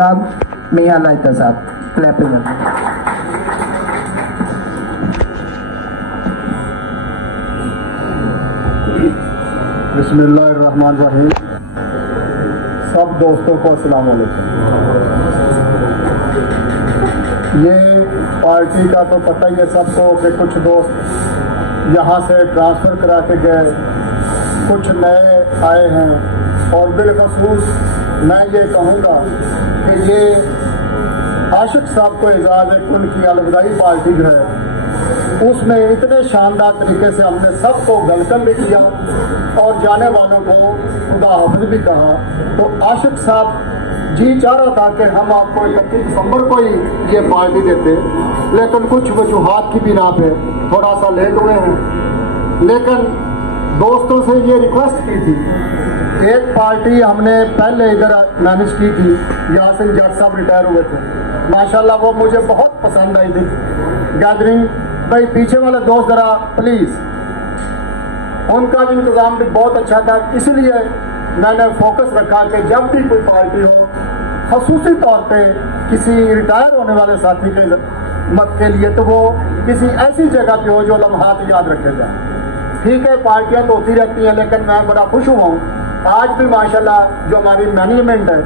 साहब, मियां लाइता साहब, क्लैपिंग। बिस्मिल्लाहिर्रहमानिर्रहीम। सब दोस्तों को अस्सलाम वालेकुम। ये पार्टी का तो पता ही है सबको कि कुछ दोस्त यहाँ से ट्रांसफ़र करा के गए, कुछ नए आए हैं, और बिलखसूस मैं ये कहूँगा कि ये आशिक साहब को एजाज़ एक उनकी अलविदाई पार्टी है, उसमें इतने शानदार तरीके से हमने सबको वेलकम भी किया और जाने वालों को खुदा हाफिज़ भी कहा। तो आशिक साहब जी चाह रहा था कि हम आपको 31 दिसंबर को ही ये पार्टी देते, लेकिन कुछ वजूहात की बिना पे थोड़ा सा लेट हुए हैं। लेकिन दोस्तों से ये रिक्वेस्ट की थी, एक पार्टी हमने पहले इधर मैनेज की थी, यासिन जट साहब रिटायर हुए थे, माशाल्लाह वो मुझे बहुत पसंद आई थी गैदरिंग। भाई पीछे वाले दोस्त ज़रा प्लीज़, उनका भी इंतज़ाम भी बहुत अच्छा था, इसलिए मैंने फोकस रखा कि जब भी कोई पार्टी हो, खसूसी तौर पे किसी रिटायर होने वाले साथी के मत के लिए, तो वो किसी ऐसी जगह पे हो जो लम्हात याद रखे जाए। ठीक है, पार्टियाँ तो होती रहती हैं, लेकिन मैं बड़ा खुश हुआ हूँ आज भी माशाल्लाह जो हमारी मैनेजमेंट है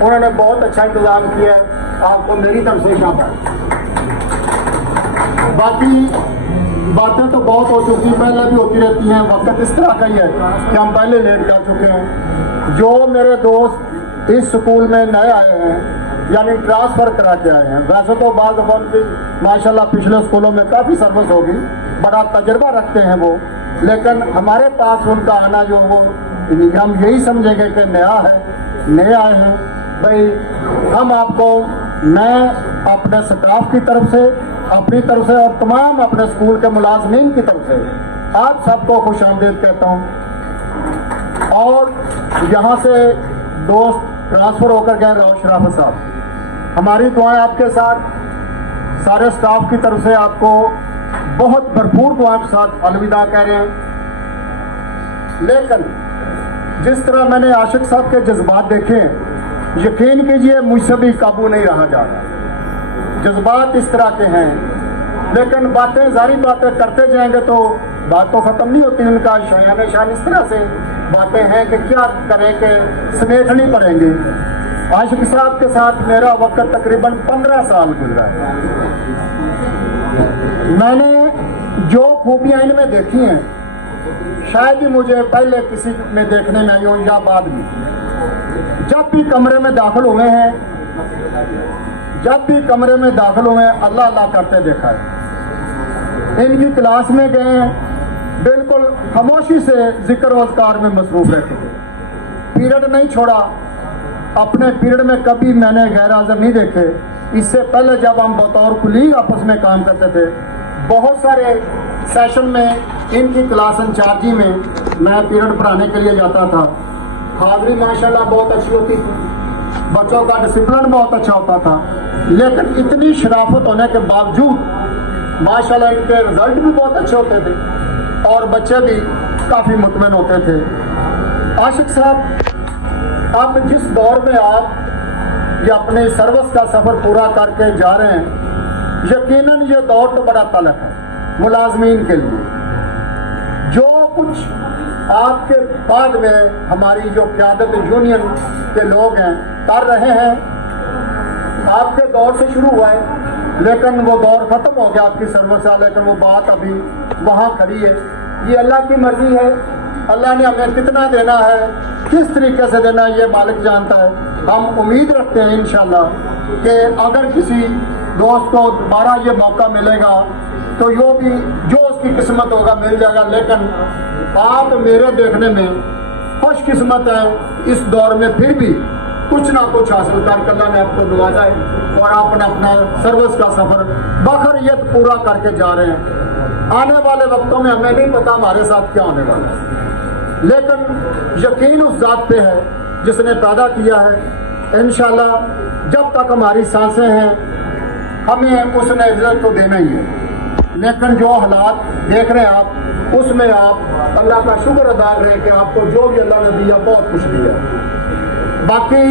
उन्होंने बहुत अच्छा इंतज़ाम किया है, आपको मेरी तरफ से शाबाश। बाकी बातें तो बहुत हो चुकी, पहले भी होती रहती हैं, वक्त इस तरह का ही है कि हम पहले लेट कर चुके हैं। जो मेरे दोस्त इस स्कूल में नए आए हैं, यानी ट्रांसफ़र करा के आए हैं, वैसे तो बाद की माशाल्लाह पिछले स्कूलों में काफ़ी सर्विस होगी, बड़ा तजर्बा रखते हैं वो, लेकिन हमारे पास उनका आना जो वो हम यही समझेंगे कि नया है, नए आए हैं। भाई हम आपको, मैं अपने स्टाफ की तरफ से, अपनी तरफ से और तमाम अपने स्कूल के मुलाजमीन की तरफ से आप सबको खुश आमदीद कहता हूँ। और यहाँ से दोस्त ट्रांसफ़र होकर गए राव शराफत साहब, हमारी दुआएं आपके साथ, सारे स्टाफ की तरफ से आपको बहुत भरपूर दुआओं के साथ अलविदा कह रहे हैं। लेकिन जिस तरह मैंने आशिक साहब के जज्बात देखे हैं, यकीन कीजिए मुझसे भी काबू नहीं रहा जा रहा। जज्बात इस तरह के हैं, लेकिन बातें जारी बातें करते जाएंगे तो बात तो ख़त्म नहीं होती। उनका शायान शान इस तरह से बातें हैं कि क्या करें कि समेटनी पड़ेंगी। आशिक साहब के साथ मेरा वक्त तकरीबन 15 साल गुजरा है। मैंने जो खूबियाँ इनमें देखी हैं, शायद ही मुझे पहले किसी में देखने में आई हो या बाद में। जब भी कमरे में दाखिल हुए हैं, जब भी कमरे में दाखिल हुए हैं, अल्लाह अल्लाह करते देखा है। इनकी क्लास में गए हैं, बिल्कुल खामोशी से जिक्र रोजगार में मसरूफ रहते थे, पीरियड नहीं छोड़ा। अपने पीरियड में कभी मैंने गैर हाजिर नहीं देखे। इससे पहले जब हम बतौर कुलीग आपस में काम करते थे, बहुत सारे सेशन में इनकी क्लास इंचार्जी में मैं पीरियड पढ़ाने के लिए जाता था। हाजिरी माशाल्लाह बहुत अच्छी होती थी, बच्चों का डिसिप्लिन बहुत अच्छा होता था, लेकिन इतनी शराफत होने के बावजूद माशाल्लाह इनके रिजल्ट भी बहुत अच्छे होते थे और बच्चे भी काफ़ी मुतमिन होते थे। आशिक साहब, अब जिस दौर में आप ये अपने सर्विस का सफ़र पूरा करके जा रहे हैं, यकीनन ये दौर तो बड़ा तलब है मुलाजमीन के लिए। जो कुछ आपके बाद में हमारी जो क़यादत यूनियन के लोग हैं कर रहे हैं, आपके दौर से शुरू हुआ है, लेकिन वो दौर ख़त्म हो गया आपकी सर्विस का, लेकिन वो बात अभी वहाँ खड़ी है। ये अल्लाह की मर्ज़ी है, अल्लाह ने हमें कितना देना है, किस तरीके से देना है, ये मालिक जानता है। हम उम्मीद रखते हैं इंशाल्लाह कि अगर किसी दोस्त को दोबारा ये मौका मिलेगा तो जो उसकी किस्मत होगा मिल जाएगा। लेकिन आप मेरे देखने में खुशकिस्मत है, इस दौर में फिर भी कुछ ना कुछ हासिल करके अल्लाह ने आपको नवाजा है और आपने अपना सर्विस का सफ़र बखैरियत पूरा करके जा रहे हैं। आने वाले वक्तों में हमें नहीं पता हमारे साथ क्या होने वाला है, लेकिन यकीन उस ज़ात पे है जिसने पैदा किया है। इंशाल्लाह जब तक हमारी सांसें हैं हमें उसने इज्जत तो देना ही है। लेकिन जो हालात देख रहे हैं आप, उसमें आप अल्लाह का शुक्र अदा करें कि आपको जो भी अल्लाह ने दिया बहुत कुछ दिया। बाकी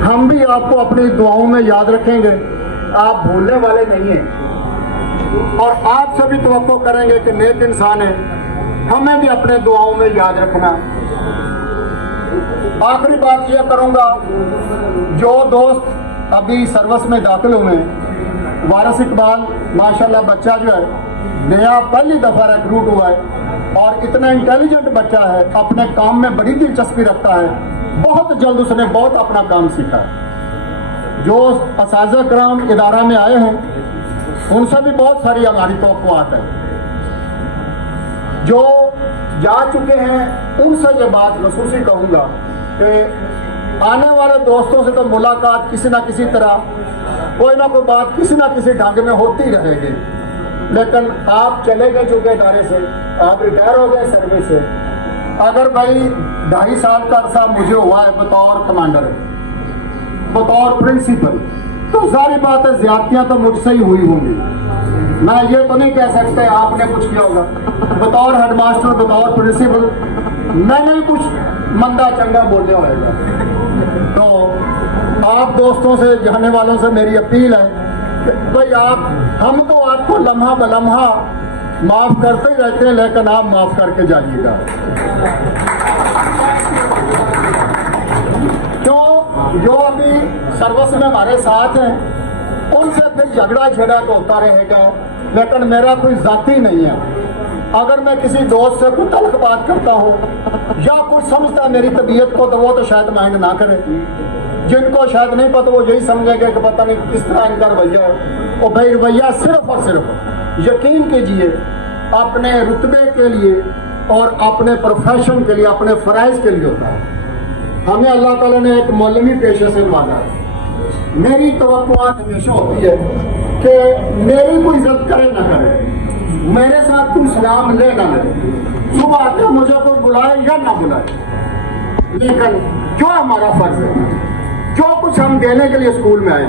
हम भी आपको अपनी दुआओं में याद रखेंगे, आप भूलने वाले नहीं हैं और आपसे भी तवक्को करेंगे कि नेक इंसान है, हमें भी अपने दुआओं में याद रखना। आखिरी बात यह करूंगा, जो दोस्त अभी सर्विस में दाखिल हुए हैं, वारिस इकबाल माशाल्लाह बच्चा जो है नया पहली दफ़ा रिक्रूट हुआ है और इतना इंटेलिजेंट बच्चा है, अपने काम में बड़ी दिलचस्पी रखता है, बहुत जल्द उसने बहुत अपना काम सीखा है। जो असातिज़ा कराम इदारा में आए हैं उनसे भी बहुत सारी हमारी तवक्कुआत है। जो जा चुके हैं उनसे ये बात खसूसी कहूँगा कि आने वाले दोस्तों से तो मुलाकात किसी ना किसी तरह, कोई ना कोई बात किसी ना किसी ढंग में होती रहेगी, लेकिन आप चले गए चुके इदारे से, आप रिटायर हो गए सर्विस से। अगर भाई 2.5 साल का अरसा मुझे हुआ है बतौर कमांडर, बतौर प्रिंसिपल, तो सारी बात है ज्यादतियां तो मुझसे ही हुई होंगी। मैं ये तो नहीं कह सकते आपने कुछ किया होगा। बतौर हेडमास्टर, बतौर प्रिंसिपल मैंने भी कुछ मंदा चंगा बोले होगा। तो आप दोस्तों से, जाने वालों से मेरी अपील है कि भाई हम तो आपको लम्हा बलम्हा माफ करते ही रहते हैं, लेकिन आप माफ करके जाइएगा। जो अभी सर्विस में हमारे साथ हैं उनसे फिर झगड़ा झगड़ा तो होता रहेगा, लेकिन मेरा कोई जाती नहीं है। अगर मैं किसी दोस्त से कोई तल्ख बात करता हूँ या कुछ समझता है मेरी तबीयत को, तो वो तो शायद माइंड ना करे। जिनको शायद नहीं पता वो यही समझेंगे कि पता नहीं किस तरह इनका रवैया है। और भाई रवैया सिर्फ और सिर्फ यकीन कीजिए अपने रुतबे के लिए और अपने प्रोफेशन के लिए, अपने फ़राइज़ के लिए होता है। हमें अल्लाह ताला ने एक मौलवी पेशे से माना है। मेरी तवक्कुआत हमेशा होती है कि मेरी कोई इज्जत करे ना करे, मेरे साथ कोई सलाम ले ना ले, सुबह आके मुझे कोई बुलाए या ना बुलाए, लेकिन जो हमारा फर्ज है, जो कुछ हम देने के लिए स्कूल में आए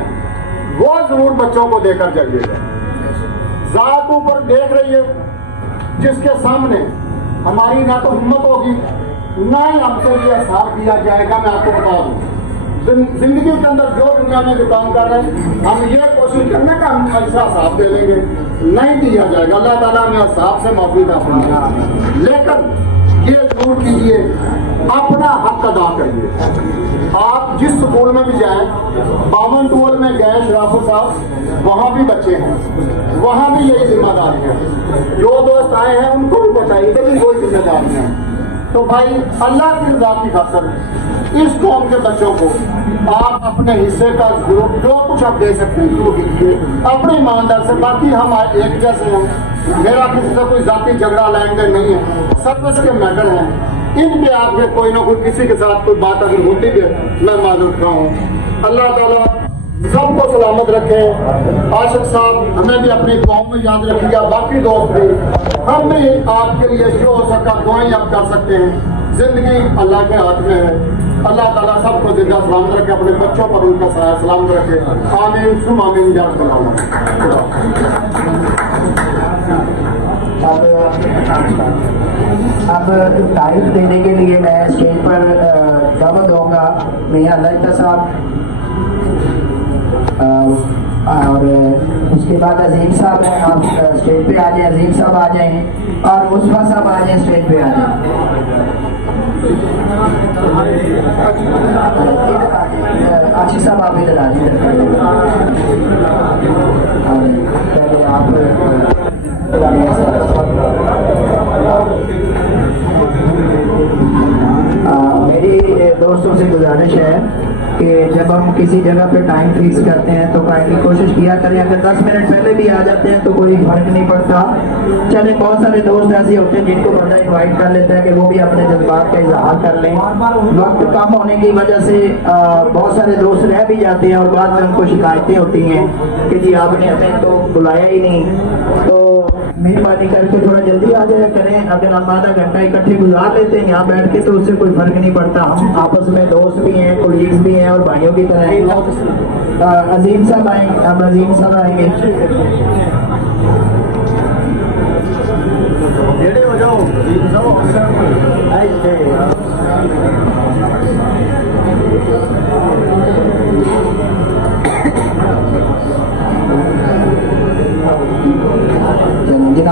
वो जरूर बच्चों को देकर जाइएगा। ज़ात ऊपर देख रही है, जिसके सामने हमारी ना तो हिम्मत होगी ना ही हमसे ये हिसाब दिया जाएगा। मैं आपको बता दूं, जिंदगी के अंदर जो दुनिया में जो काम कर रहे हैं, हम ये कोशिश करने का हम ऐसा हिसाब दे देंगे, नहीं दिया जाएगा। अल्लाह ताला हमें हिसाब से माफी ना फरमाए, लेकिन ये जरूर कीजिए अपना हक अदा करिए। आप जिस स्कूल में भी जाएं, 52 टूल में गए शराफत साहब, वहाँ भी बच्चे हैं, वहाँ भी यही जिम्मेदारी है। जो दोस्त आए हैं उनको भी बताइए कि कोई जिम्मेदारी है। तो भाई अल्लाह की रज़ा की खातिर इस कौम के बच्चों को आप अपने हिस्से का जो कुछ आप दे सकते हैं वो कीजिए अपने ईमानदार से। बाकी हम एक जैसे हैं, मेरा किसी से कोई जाति झगड़ा लेन देन नहीं है, सब के मैटर हैं। इन पे आपके कोई ना कोई किसी के साथ कोई बात अगर होती है, मैं माजूद रहा हूँ। अल्लाह ताला सबको सलामत रखे। आशिक साहब हमें भी अपनी दुआओं में याद रखिएगा, बाकी दोस्त भी, हम भी आपके लिए जो हो सका दुआएं आप कर सकते हैं। जिंदगी अल्लाह के हाथ में है। अल्लाह ताला सबको जिंदा सलामत रखे, अपने बच्चों पर उनका साया सलामत रखे। आमीन सुम आमीन या अब तारीफ देने के लिए मैं स्टेज पर दावत दूंगा मियां ललिता साहब, और उसके बाद अजीम साहब हैं, आप स्टेज पे आ जाएं। अजीम साहब आ जाएं और मुस्तफा साहब आ जाएं, स्टेज पे आ जाएं। आशिक साहब आप इधर आ जाइए। पहले आप मेरी दोस्तों से गुजारिश है कि जब हम किसी जगह पे टाइम फिक्स करते हैं तो काइंडली कोशिश किया करें, अगर 10 मिनट पहले भी आ जाते हैं तो कोई फर्क नहीं पड़ता। चले बहुत सारे दोस्त ऐसे होते हैं जिनको बंदा इनवाइट कर लेता है कि वो भी अपने जज्बात का इजहार कर लें। वक्त कम होने की वजह से बहुत सारे दोस्त रह भी जाते हैं और बाद में उनको शिकायतें होती हैं कि जी आपने हमें तो बुलाया ही नहीं। तो मेहरबानी करके थोड़ा जल्दी आ जाया करें। अगर हम आधा घंटा इकट्ठे गुजार लेते हैं यहाँ बैठ के तो उससे कोई फर्क नहीं पड़ता। हम आपस में दोस्त भी हैं, कोलीग्स भी हैं और भाइयों की तरह हैं। अजीम साहब आएंगे, अब अजीम साहब आएंगे। हो जाओ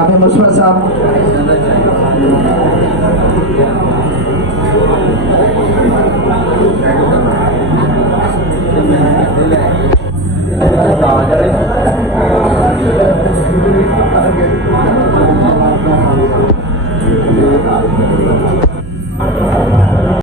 जनाब मुशफ़त साहब।